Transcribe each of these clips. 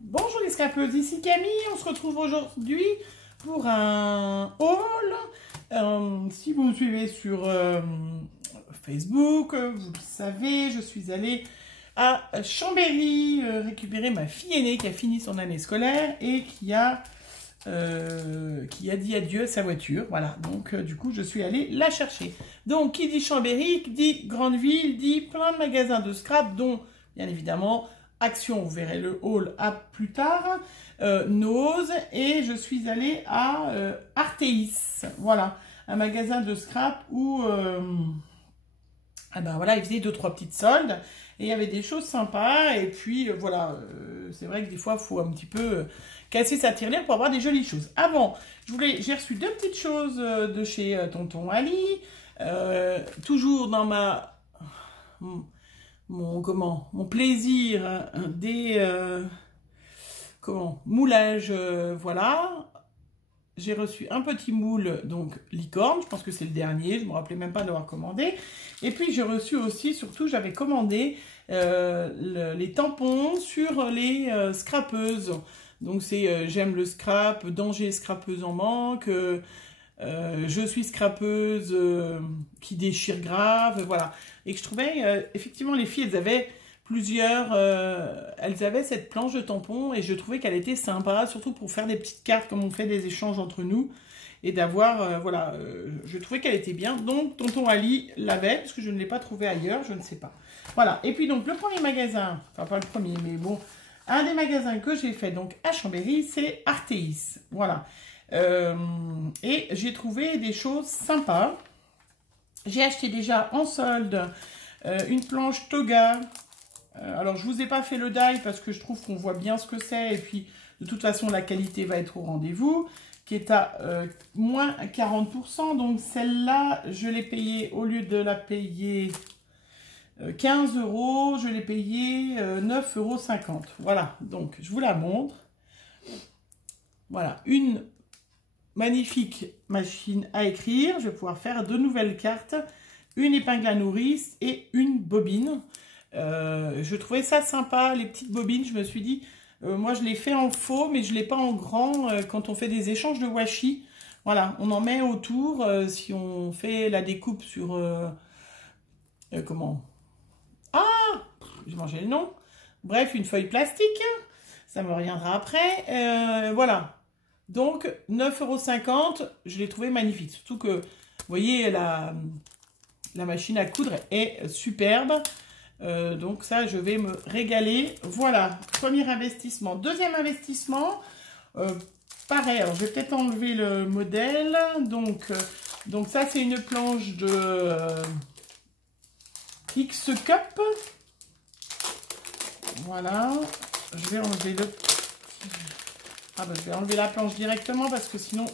Bonjour les scrapeuses, ici Camille, on se retrouve aujourd'hui pour un haul. Si vous me suivez sur Facebook, vous le savez, je suis allée à Chambéry récupérer ma fille aînée qui a fini son année scolaire et qui a dit adieu à sa voiture. Voilà, donc du coup je suis allée la chercher. Donc qui dit Chambéry, qui dit grande ville, dit plein de magasins de scrap, dont bien évidemment Action, vous verrez le haul à plus tard, Nose, et je suis allée à Artéis, voilà, un magasin de scrap où voilà, il faisait 2-3 petites soldes, et il y avait des choses sympas, et puis voilà, c'est vrai que des fois, il faut un petit peu casser sa tirelire pour avoir des jolies choses. Avant, j'ai reçu 2 petites choses de chez Tonton Ali, toujours dans mon plaisir des moulages, voilà. J'ai reçu un petit moule, donc licorne, je pense que c'est le dernier, je ne me rappelais même pas d'avoir commandé. Et puis j'ai reçu aussi, surtout j'avais commandé les tampons sur les scrapeuses. Donc c'est j'aime le scrap, danger scrapeuse en manque, je suis scrapeuse qui déchire grave, voilà. Et que je trouvais, effectivement, les filles, elles avaient elles avaient cette planche de tampons et je trouvais qu'elle était sympa, surtout pour faire des petites cartes comme on fait des échanges entre nous et d'avoir, voilà, je trouvais qu'elle était bien. Donc, Tonton Ali l'avait, parce que je ne l'ai pas trouvé ailleurs, je ne sais pas. Voilà, et puis donc le premier magasin, enfin pas le premier, mais bon, un des magasins que j'ai fait donc à Chambéry, c'est Artéis, voilà. Et j'ai trouvé des choses sympas. J'ai acheté déjà en solde une planche Toga. Alors, je vous ai pas fait le die parce que je trouve qu'on voit bien ce que c'est. Et puis, de toute façon, la qualité va être au rendez-vous. Qui est à moins 40%. Donc, celle-là, je l'ai payée, au lieu de la payer 15 €, je l'ai payée 9,50 €. Voilà, donc, je vous la montre. Voilà, une magnifique machine à écrire. Je vais pouvoir faire 2 nouvelles cartes. Une épingle à nourrice et une bobine. Je trouvais ça sympa, les petites bobines. Je me suis dit, moi je l'ai fait en faux, mais je ne l'ai pas en grand quand on fait des échanges de washi. Voilà, on en met autour si on fait la découpe sur... comment? Ah, j'ai mangé le nom. Bref, une feuille plastique. Ça me reviendra après. Voilà. Donc, 9,50 €, je l'ai trouvé magnifique. Surtout que, vous voyez, la machine à coudre est superbe. Donc ça, je vais me régaler. Voilà, premier investissement. Deuxième investissement, pareil. Alors, je vais peut-être enlever le modèle. Donc ça, c'est une planche de X-Cup. Voilà. Je vais enlever le... je vais enlever la planche directement parce que sinon...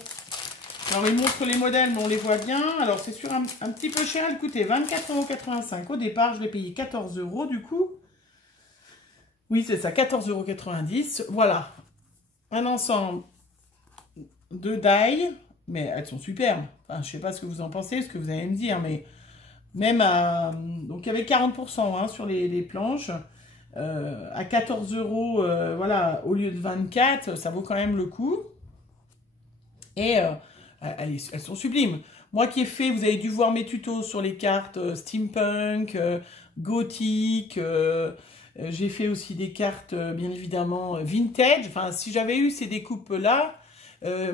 Alors, il montre les modèles, mais on les voit bien. Alors, c'est sur un petit peu cher. Elle coûtait 24,85 € au départ. Je l'ai payé 14 € du coup. Oui, c'est ça, 14,90 €. Voilà. Un ensemble de die. Mais elles sont superbes. Enfin, je ne sais pas ce que vous en pensez, ce que vous allez me dire. Mais même à... Donc, il y avait 40% hein, sur les planches. À 14 €, voilà, au lieu de 24, ça vaut quand même le coup. Et... elles sont sublimes. Moi qui ai fait, vous avez dû voir mes tutos sur les cartes steampunk, gothique. J'ai fait aussi des cartes, bien évidemment, vintage. Enfin, si j'avais eu ces découpes-là,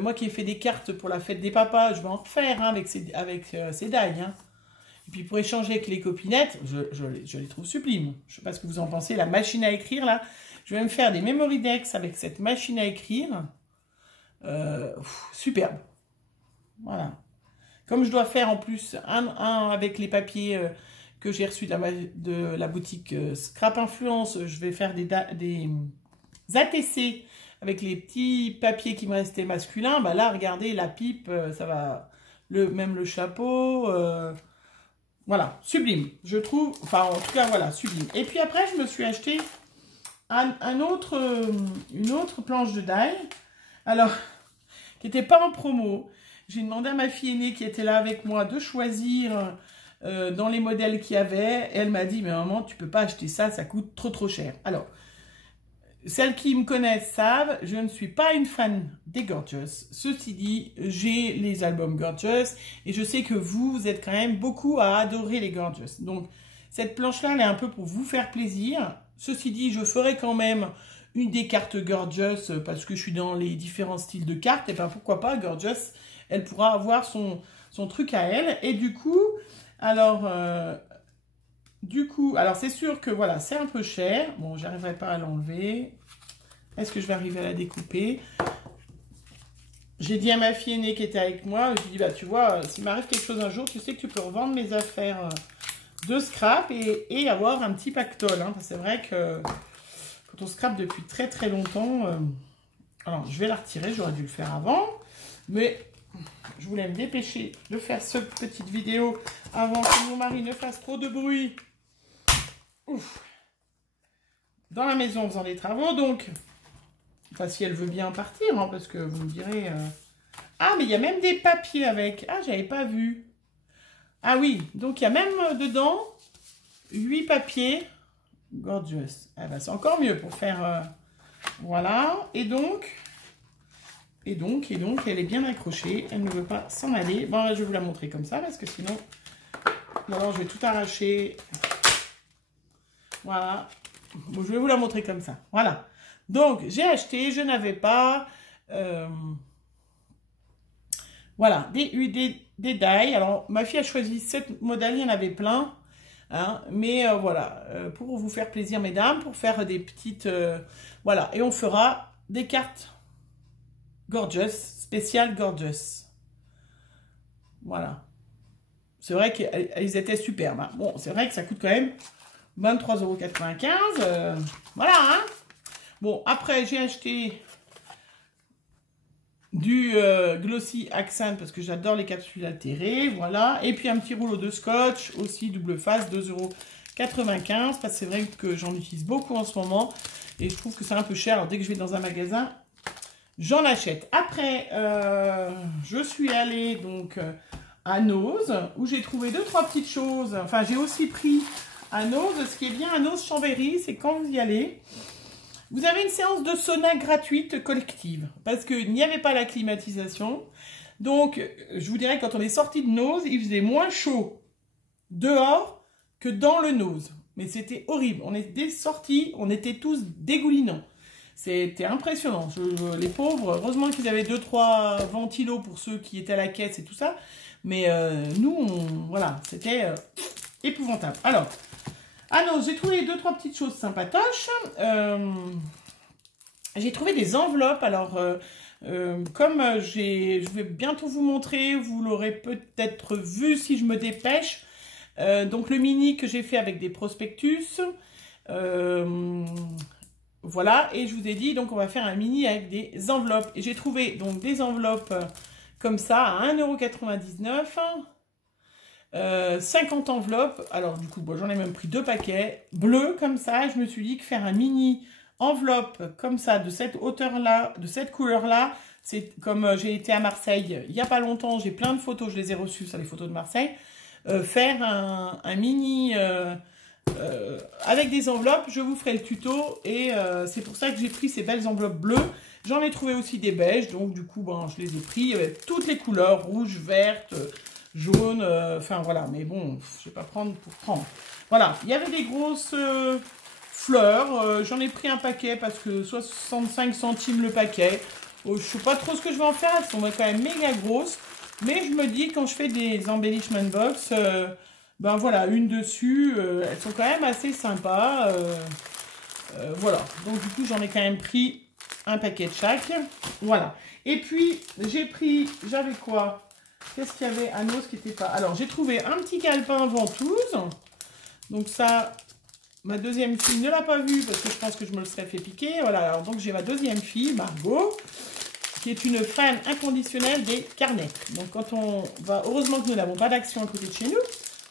moi qui ai fait des cartes pour la fête des papas, je vais en refaire hein, avec ces die. Hein. Et puis pour échanger avec les copinettes, je les trouve sublimes. Je ne sais pas ce que vous en pensez. La machine à écrire, là, je vais me faire des memory decks avec cette machine à écrire. Superbe. Voilà. Comme je dois faire en plus un avec les papiers que j'ai reçus de la boutique Scrap Influence, je vais faire des ATC avec les petits papiers qui me restaient masculins. Bah là, regardez, la pipe, ça va. Même le chapeau. Voilà, sublime. Je trouve. Enfin, en tout cas, voilà, sublime. Et puis après, je me suis acheté une autre planche de die. Alors, qui n'était pas en promo. J'ai demandé à ma fille aînée qui était là avec moi de choisir dans les modèles qu'il y avait. Et elle m'a dit, mais maman, tu peux pas acheter ça, ça coûte trop cher. Alors, celles qui me connaissent savent, je ne suis pas une fan des Gorgeous. Ceci dit, j'ai les albums Gorgeous et je sais que vous êtes quand même beaucoup à adorer les Gorgeous. Donc, cette planche-là, elle est un peu pour vous faire plaisir. Ceci dit, je ferai quand même une des cartes Gorgeous parce que je suis dans les différents styles de cartes. Et ben pourquoi pas, Gorgeous, elle pourra avoir son truc à elle. Et du coup, alors c'est sûr que voilà, c'est un peu cher. Bon, j'arriverai pas à l'enlever. Est-ce que je vais arriver à la découper? J'ai dit à ma fille aînée qui était avec moi, je lui ai dit, bah tu vois, s'il m'arrive quelque chose un jour, tu sais que tu peux revendre mes affaires de scrap et avoir un petit pactole. Hein. C'est vrai que quand on scrape depuis très très longtemps, alors je vais la retirer, j'aurais dû le faire avant, mais je voulais me dépêcher de faire cette petite vidéo avant que mon mari ne fasse trop de bruit. Ouf. Dans la maison en faisant des travaux, donc, enfin si elle veut bien partir, hein, parce que vous me direz, ah mais il y a même des papiers avec, ah j'avais pas vu. Ah oui, donc il y a même dedans 8 papiers Gorgeous. Ah ben, c'est encore mieux pour faire... voilà. Et donc, elle est bien accrochée. Elle ne veut pas s'en aller. Bon, là, je vais vous la montrer comme ça parce que sinon... Bon, alors, je vais tout arracher. Voilà. Bon, je vais vous la montrer comme ça. Voilà. Donc, j'ai acheté. Je n'avais pas... voilà. Des die. Alors, ma fille a choisi 7 modèles. Il y en avait plein. Hein, mais voilà, pour vous faire plaisir, mesdames, pour faire des petites... voilà, et on fera des cartes Gorgeous, spéciales Gorgeous. Voilà. C'est vrai qu'elles étaient superbes. Hein. Bon, c'est vrai que ça coûte quand même 23,95 €. Voilà, hein. Bon, après, j'ai acheté du Glossy Accent parce que j'adore les capsules altérées, voilà. Et puis un petit rouleau de scotch, aussi double face, 2,95 €. Parce que c'est vrai que j'en utilise beaucoup en ce moment. Et je trouve que c'est un peu cher. Alors dès que je vais dans un magasin, j'en achète. Après, je suis allée donc à Nose, où j'ai trouvé 2-3 petites choses. Enfin, j'ai aussi pris à Nose. Ce qui est bien à Nose Chambéry, c'est quand vous y allez... Vous avez une séance de sauna gratuite collective parce qu'il n'y avait pas la climatisation. Donc, je vous dirais, quand on est sorti de Nose, il faisait moins chaud dehors que dans le Nose. Mais c'était horrible. On était sortis, on était tous dégoulinants. C'était impressionnant. Les pauvres, heureusement qu'ils avaient 2-3 ventilos pour ceux qui étaient à la caisse et tout ça. Mais nous, voilà, c'était épouvantable. Alors... ah non, j'ai trouvé 2-3 petites choses sympatoches. J'ai trouvé des enveloppes. Alors, comme je vais bientôt vous montrer, vous l'aurez peut-être vu si je me dépêche. Donc, le mini que j'ai fait avec des prospectus. Voilà, et je vous ai dit, donc on va faire un mini avec des enveloppes. Et j'ai trouvé donc des enveloppes comme ça à 1,99 €. 50 enveloppes, alors du coup bon, j'en ai même pris 2 paquets bleus comme ça. Je me suis dit que faire un mini enveloppe comme ça de cette hauteur là, de cette couleur là, c'est comme j'ai été à Marseille il n'y a pas longtemps, j'ai plein de photos, je les ai reçues sur les photos de Marseille. Faire un mini avec des enveloppes, je vous ferai le tuto et c'est pour ça que j'ai pris ces belles enveloppes bleues. J'en ai trouvé aussi des beiges, donc du coup bon, je les ai pris avec toutes les couleurs, rouge, verte, jaune, enfin voilà, mais bon, je vais pas prendre pour prendre. Voilà, il y avait des grosses fleurs, j'en ai pris un paquet parce que 65 centimes le paquet. Je sais pas trop ce que je vais en faire, elles sont quand même méga grosses, mais je me dis quand je fais des embellishment box, ben voilà, une dessus, elles sont quand même assez sympas, voilà, donc du coup j'en ai quand même pris un paquet de chaque, voilà. Et puis j'avais quoi? Qu'est-ce qu'il y avait à Nose qui n'était pas... Alors, j'ai trouvé un petit calepin ventouse. Donc ça, ma deuxième fille ne l'a pas vu parce que je pense que je me le serais fait piquer. Voilà, alors donc j'ai ma deuxième fille, Margot, qui est une fan inconditionnelle des carnets. Donc quand on va... Heureusement que nous n'avons pas d'Action à côté de chez nous.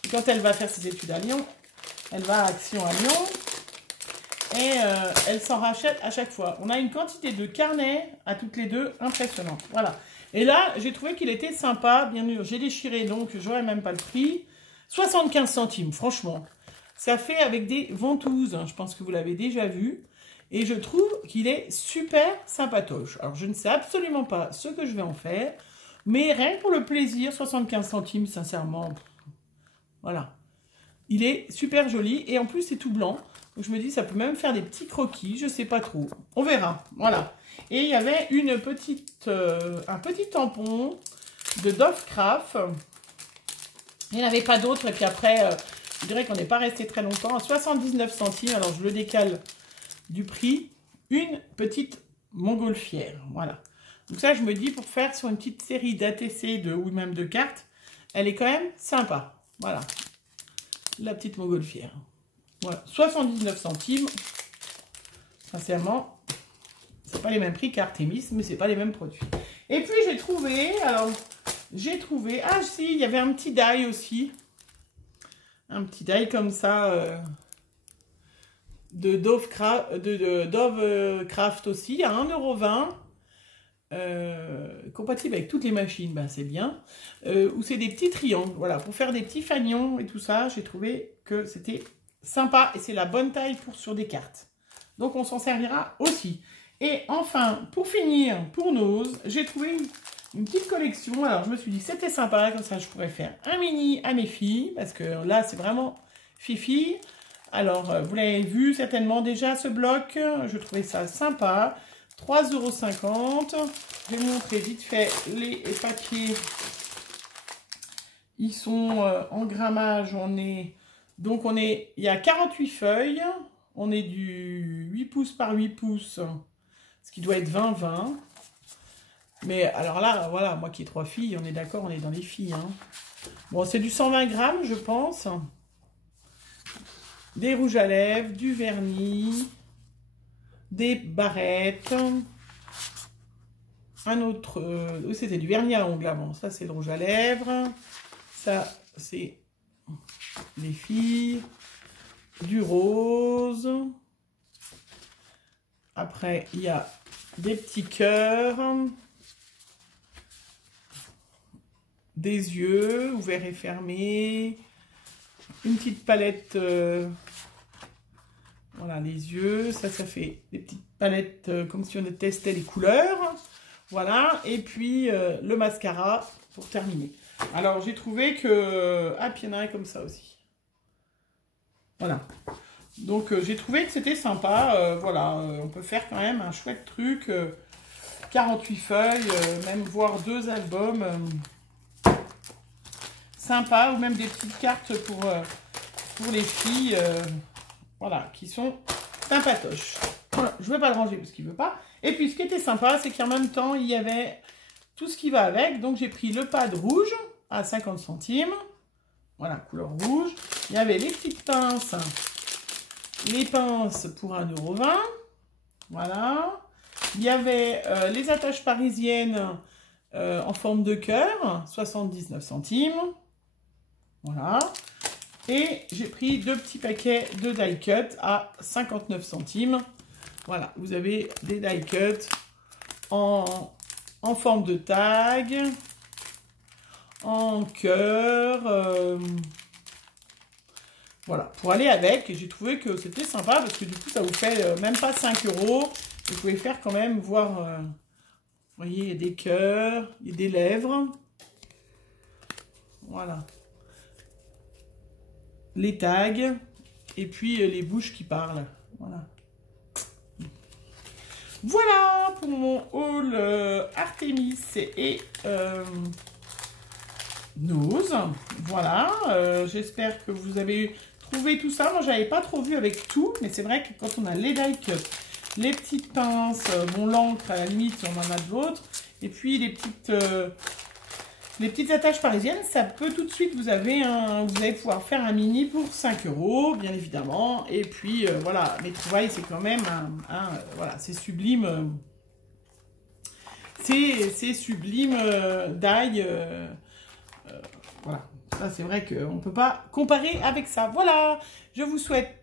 Et quand elle va faire ses études à Lyon, elle va à Action à Lyon. Et elle s'en rachète à chaque fois. On a une quantité de carnets à toutes les deux impressionnante. Voilà. Et là, j'ai trouvé qu'il était sympa. Bien sûr, j'ai déchiré, donc j'aurais même pas le prix. 75 centimes, franchement. Ça fait avec des ventouses. Je pense que vous l'avez déjà vu. Et je trouve qu'il est super sympatoche. Alors, je ne sais absolument pas ce que je vais en faire. Mais rien que pour le plaisir, 75 centimes, sincèrement. Voilà. Il est super joli. Et en plus, c'est tout blanc. Donc, je me dis, ça peut même faire des petits croquis. Je ne sais pas trop. On verra. Voilà. Et il y avait un petit tampon de Dove Craft. Il n'y en avait pas d'autres. Et puis après, je dirais qu'on n'est pas resté très longtemps. À 79 centimes. Alors, je le décale du prix. Une petite montgolfière. Voilà. Donc ça, je me dis, pour faire sur une petite série d'ATC ou même de cartes, elle est quand même sympa. Voilà. La petite montgolfière. Voilà. 79 centimes. Sincèrement, c'est pas les mêmes prix qu'Artemis, mais c'est pas les mêmes produits. Et puis, j'ai trouvé, ah si, il y avait un petit die aussi. Un petit die comme ça, de Dove Craft aussi, à 1,20 €. Compatible avec toutes les machines, ben c'est bien. Où c'est des petits triangles, voilà, pour faire des petits fanions et tout ça, j'ai trouvé que c'était sympa et c'est la bonne taille sur des cartes. Donc on s'en servira aussi. Et enfin, pour finir, pour Nose, j'ai trouvé une petite collection. Alors je me suis dit c'était sympa, comme ça je pourrais faire un mini à mes filles, parce que là c'est vraiment fifi. Alors vous l'avez vu certainement déjà ce bloc, je trouvais ça sympa. 3,50 €. Je vais vous montrer vite fait les papiers. Ils sont en grammage. Il y a 48 feuilles. On est du 8 pouces par 8 pouces, ce qui doit être 20-20. Mais alors là, voilà, moi qui ai 3 filles, on est d'accord, on est dans les filles. Hein. Bon, c'est du 120 grammes, je pense. Des rouges à lèvres, du vernis, des barrettes, un autre, c'était du vernis à ongles avant, ça c'est le rouge à lèvres, ça c'est les filles, du rose, après il y a des petits cœurs, des yeux ouverts et fermés, une petite palette. Voilà, les yeux, ça fait des petites palettes comme si on testait les couleurs. Voilà, et puis le mascara pour terminer. Alors, j'ai trouvé que... Ah, puis il y en a un comme ça aussi. Voilà. Donc, j'ai trouvé que c'était sympa. Voilà, on peut faire quand même un chouette truc. 48 feuilles, même voire 2 albums. Sympa, ou même des petites cartes pour les filles. Voilà, qui sont sympatoches. Voilà, je ne vais pas le ranger parce qu'il ne veut pas. Et puis, ce qui était sympa, c'est qu'en même temps, il y avait tout ce qui va avec. Donc, j'ai pris le pad rouge à 50 centimes. Voilà, couleur rouge. Il y avait les petites pinces. Les pinces pour 1,20 €. Voilà. Il y avait les attaches parisiennes en forme de cœur, 79 centimes. Voilà. Et j'ai pris 2 petits paquets de die cut à 59 centimes. Voilà, vous avez des die cut en forme de tag, en cœur. Voilà, pour aller avec. Et j'ai trouvé que c'était sympa parce que du coup, ça vous fait même pas 5 €. Vous pouvez faire quand même, voir, vous voyez, il y a des cœurs, il y a des lèvres. Voilà. Les tags et puis les bouches qui parlent. Voilà. Voilà pour mon haul Artemis et Nose. Voilà. J'espère que vous avez trouvé tout ça. Moi, j'avais pas trop vu avec tout, mais c'est vrai que quand on a les die cut, les petites pinces, bon, l'encre à la limite, on en a d'autres, et puis les petites attaches parisiennes, ça peut tout de suite, vous allez pouvoir faire un mini pour 5 €, bien évidemment. Et puis, voilà, mes trouvailles, c'est quand même voilà, c'est sublime. C'est sublime d'ail. Voilà, ça c'est vrai qu'on ne peut pas comparer avec ça. Voilà, je vous souhaite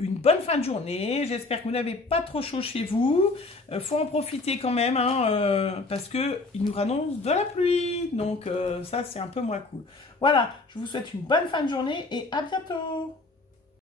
une bonne fin de journée. J'espère que vous n'avez pas trop chaud chez vous. Faut en profiter quand même, hein, parce qu'il nous annonce de la pluie. Donc ça, c'est un peu moins cool. Voilà, je vous souhaite une bonne fin de journée et à bientôt.